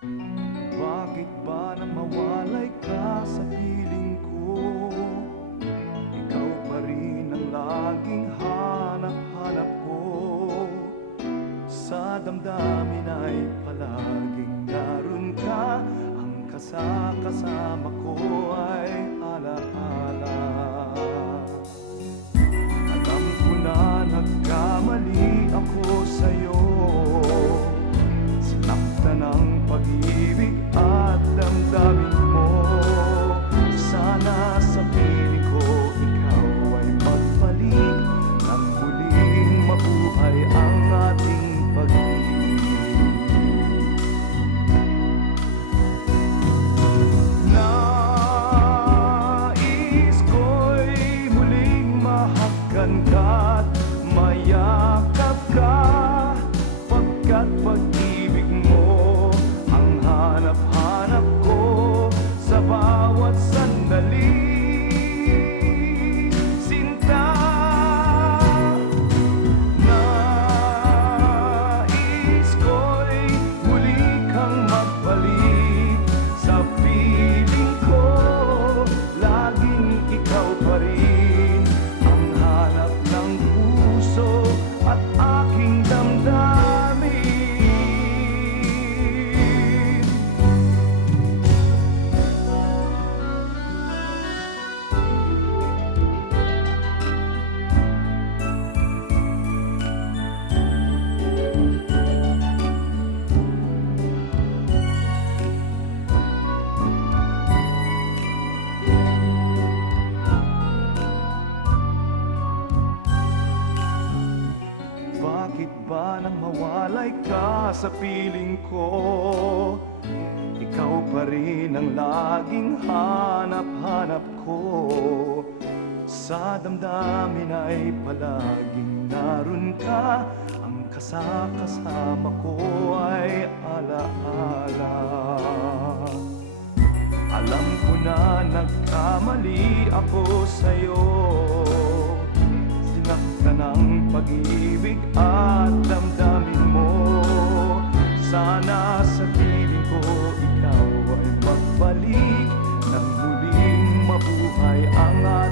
Bakit ba nang mawalay ka sa piling ko? Ikaw pa rin ang laging hanap-hanap ko. Sa damdamin ay palaging naroon ka. Ang kasama ko ay alaala. Alam ko na nagkamali ako sa'yo. Sinaktan ng pag-ibig at damdamin mo. Sana sa piling ko ikaw ay magbalik nang muling mabuhay ang ating pag-ibig. Nais ko'y muling mahagkan ka't mayakap ka, pagkat pag-ibig mo ang hanap-hanap ko sa bawat sandali. Sinta, nais ko'y muli kang magbalik sa piling ko. Laging ikaw pa rin ang hanap ng puso at aking damdamin. Bakit ba nang mawalay ka sa piling ko? Ikaw pa rin ang laging hanap-hanap ko. Sa damdamin ay palaging naroon ka. Ang kasama ko ay alaala. Alam ko na nagkamali ako sa'yo. Sinaktan ng pag-ibig at damdamin mo. Sana sa piling ko ikaw ay magbalik nang muling mabuhay ang ating